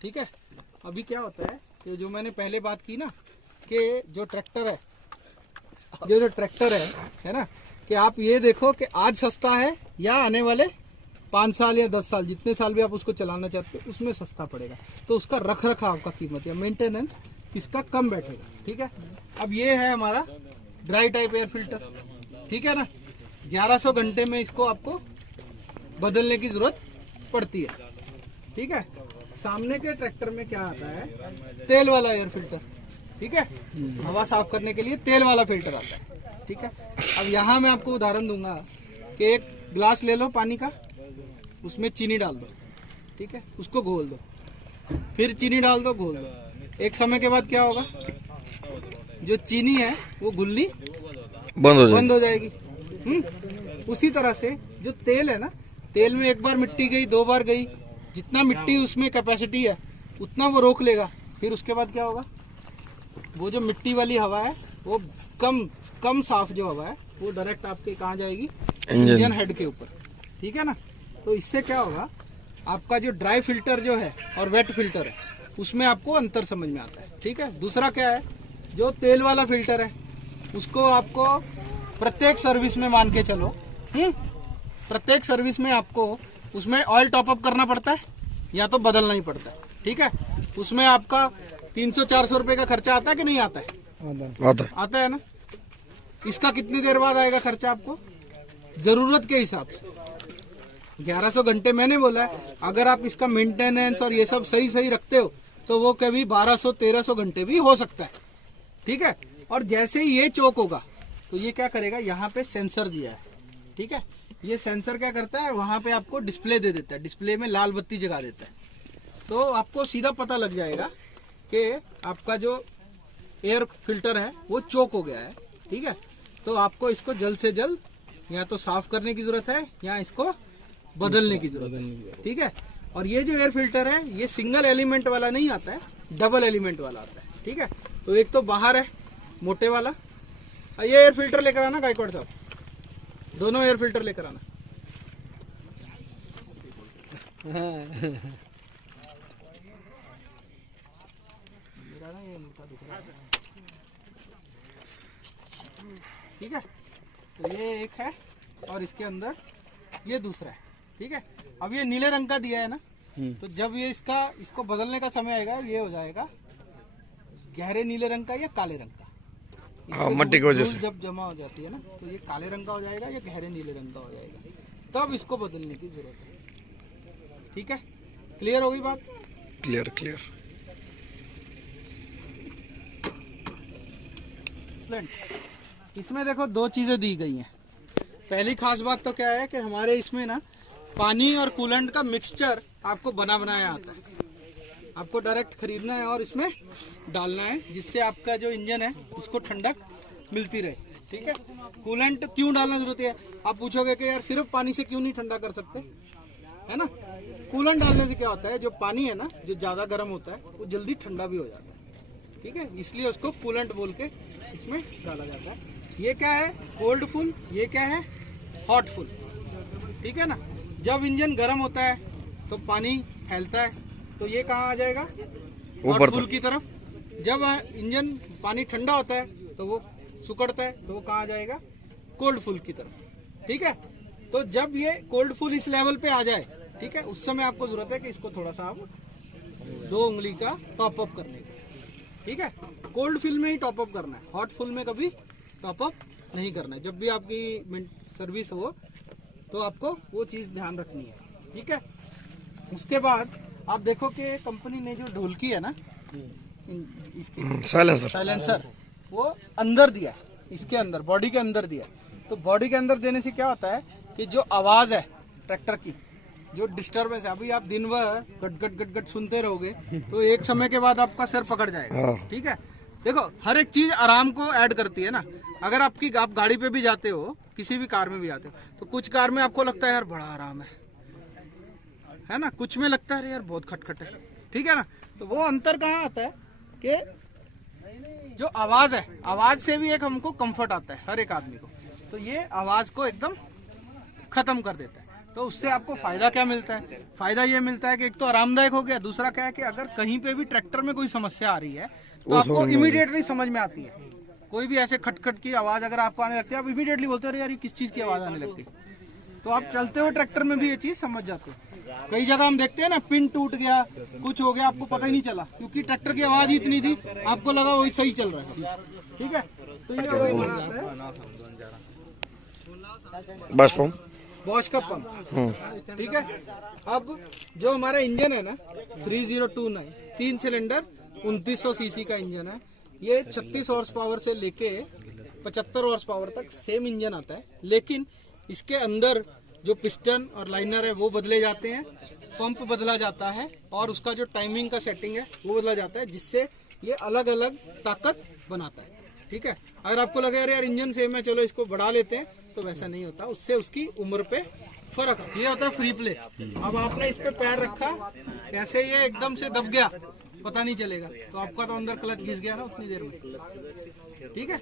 ठीक है। अभी क्या होता है कि जो मैंने पहले बात की ना कि जो ट्रैक्टर है ना, कि आप ये देखो कि आज सस्ता है या आने वाले 5 साल या 10 साल जितने साल भी आप उसको चलाना चाहते हो उसमें सस्ता पड़ेगा। तो उसका रख रखाव का कीमत या मेंटेनेंस किसका कम बैठेगा। ठीक है। अब ये है हमारा ड्राई टाइप एयर फिल्टर। ठीक है ना, 1100 घंटे में इसको आपको बदलने की जरूरत पड़ती है। ठीक है। सामने के ट्रैक्टर में क्या आता है, तेल वाला एयर फिल्टर। ठीक है, हवा साफ करने के लिए तेल वाला फिल्टर आता है। ठीक है। अब यहाँ मैं आपको उदाहरण दूंगा कि एक ग्लास ले लो पानी का, उसमें चीनी डाल दो। ठीक है, उसको घोल दो, फिर चीनी डाल दो, घोल दो। एक समय के बाद क्या होगा, जो चीनी है वो घुलनी बंद हो जाएगी। उसी तरह से जो तेल है ना, तेल में एक बार मिट्टी गई, 2 बार गई, जितना मिट्टी उसमें कैपेसिटी है उतना वो रोक लेगा। फिर उसके बाद क्या होगा, वो जो मिट्टी वाली हवा है वो कम साफ जो हवा है वो डायरेक्ट आपके कहाँ जाएगी, इंजन हेड के ऊपर। ठीक है ना। तो इससे क्या होगा, आपका जो ड्राई फिल्टर जो है और वेट फिल्टर है उसमें आपको अंतर समझ में आता है। ठीक है। दूसरा क्या है, जो तेल वाला फिल्टर है उसको आपको प्रत्येक सर्विस में मान के चलो, प्रत्येक सर्विस में आपको उसमें ऑयल टॉपअप करना पड़ता है या तो बदलना ही पड़ता है। ठीक है। उसमें आपका 300-400 रुपए का खर्चा आता है कि नहीं आता है? आता है ना। इसका कितनी देर बाद आएगा खर्चा आपको, जरूरत के हिसाब से। 1100 घंटे मैंने बोला है, अगर आप इसका मेंटेनेंस और ये सब सही रखते हो तो वो कभी 1200-1300 घंटे भी हो सकता है। ठीक है। और जैसे ही ये चोक होगा तो ये क्या करेगा, यहाँ पे सेंसर दिया है। ठीक है। ये सेंसर क्या करता है, वहां पे आपको डिस्प्ले दे देता है, डिस्प्ले में लाल बत्ती जगा देता है। तो आपको सीधा पता लग जाएगा कि आपका जो एयर फिल्टर है वो चोक हो गया है। ठीक है। तो आपको इसको जल्द से जल्द या तो साफ करने की जरूरत है या इसको बदलने की जरूरत है। ठीक है। और ये जो एयर फिल्टर है ये सिंगल एलिमेंट वाला नहीं आता है, डबल एलिमेंट वाला आता है। ठीक है। तो एक तो बाहर है मोटे वाला, ये एयर फिल्टर लेकर आना गायकवाड़ साहब, दोनों एयर फिल्टर लेकर आना। ठीक है। तो ये एक है और इसके अंदर ये दूसरा है। ठीक है। अब ये नीले रंग का दिया है ना, तो जब ये इसको बदलने का समय आएगा ये हो जाएगा गहरे नीले रंग का या काले रंग का। मट्टी की वजह से जब जमा हो जाती है ना तो ये काले रंग का हो जाएगा या गहरे नीले रंग का हो जाएगा, तब इसको बदलने की जरूरत है। ठीक है। क्लियर हो गई बात? क्लियर। इसमें देखो 2 चीजें दी गई हैं। पहली खास बात तो क्या है कि हमारे इसमें ना पानी और कूलेंट का मिक्सचर आपको बना बनाया आता है। आपको डायरेक्ट खरीदना है और इसमें डालना है, जिससे आपका जो इंजन है उसको ठंडक मिलती रहे। ठीक है। कूलेंट क्यों डालना जरूरत है, आप पूछोगे कि यार सिर्फ पानी से क्यों नहीं ठंडा कर सकते, है ना। कूलेंट डालने से क्या होता है, जो पानी है ना जो ज्यादा गर्म होता है वो जल्दी ठंडा भी हो जाता है। ठीक है। इसलिए उसको कूलेंट बोल के इसमें डाला जाता है। ये क्या है, कोल्ड फुल, ये क्या है, हॉट फुल। ठीक है ना। जब इंजन गर्म होता है तो पानी फैलता है, तो ये कहाँ आ जाएगा, हॉट फुल की तरफ। जब इंजन पानी ठंडा होता है तो वो सुकड़ता है, तो वो कहाँ आ जाएगा, कोल्ड फुल की तरफ। ठीक है। तो जब ये कोल्ड फुल इस लेवल पे आ जाए, ठीक है, उस समय आपको जरूरत है कि इसको थोड़ा सा आप 2 उंगली का टॉप अप करने का। ठीक है। कोल्ड फुल में ही टॉप अप करना है, हॉट फुल में कभी टॉप अप नहीं करना है। जब भी आपकी सर्विस हो तो आपको वो चीज ध्यान रखनी है। ठीक है। उसके बाद आप देखो कि कंपनी ने जो ढोलकी है ना, इसकी साइलेंसर वो अंदर दिया है, इसके अंदर बॉडी के अंदर दिया है। तो बॉडी के अंदर देने से क्या होता है कि जो आवाज है ट्रैक्टर की, जो डिस्टर्बेंस है, अभी आप दिन भर गट गट सुनते रहोगे तो एक समय के बाद आपका सर पकड़ जाएगा। ठीक है। देखो हर एक चीज आराम को ऐड करती है ना। अगर आप गाड़ी पे भी जाते हो, किसी भी कार में भी जाते हो, तो कुछ कार में आपको लगता है यार बड़ा आराम है ना, कुछ में लगता है यार बहुत खटखट है। ठीक है ना। तो वो अंतर कहाँ आता है कि जो आवाज है, आवाज से भी एक हमको कंफर्ट आता है हर एक आदमी को, तो ये आवाज को एकदम खत्म कर देता है। तो उससे आपको फायदा क्या मिलता है? फायदा ये मिलता है कि एक तो आरामदायक हो गया, दूसरा क्या है कि अगर कहीं पे भी ट्रैक्टर में कोई समस्या आ रही है तो आपको इमीडिएटली समझ में आती है। कोई भी ऐसे खटखट की आवाज अगर आपको आने लगती है, आप इमीडिएटली बोलते हो यार ये किस चीज की आवाज आने लगती है। तो आप चलते हुए ट्रैक्टर में भी ये चीज समझ जाते हो। कई जगह हम देखते हैं ना, पिन टूट गया, कुछ हो गया, आपको पता ही नहीं चला क्योंकि ट्रैक्टर की आवाज ही इतनी थी, आपको लगा वही सही चल रहा है। ठीक है, तो ये वही हमारा आता है बस पंप, बॉश का पंप। ठीक है, अब जो हमारा इंजन है ना 3029 3 सिलेंडर 2900 सीसी का इंजन है। ये 36 हॉर्स पावर से लेके 75 हॉर्स पावर तक सेम इंजन आता है, लेकिन इसके अंदर जो पिस्टन और लाइनर है वो बदले जाते हैं, पंप बदला जाता है और उसका जो टाइमिंग का सेटिंग है वो बदला जाता है, जिससे ये अलग अलग ताकत बनाता है। ठीक है, अगर आपको लगे यार इंजन सेम है चलो इसको बढ़ा लेते हैं, तो वैसा नहीं होता, उससे उसकी उम्र पे फर्क है। ये होता है फ्री प्ले। अब आपने इस पे पैर रखा, कैसे ये एकदम से दब गया पता नहीं चलेगा, तो आपका तो अंदर क्लच घिस गया ना उतनी देर में। ठीक है।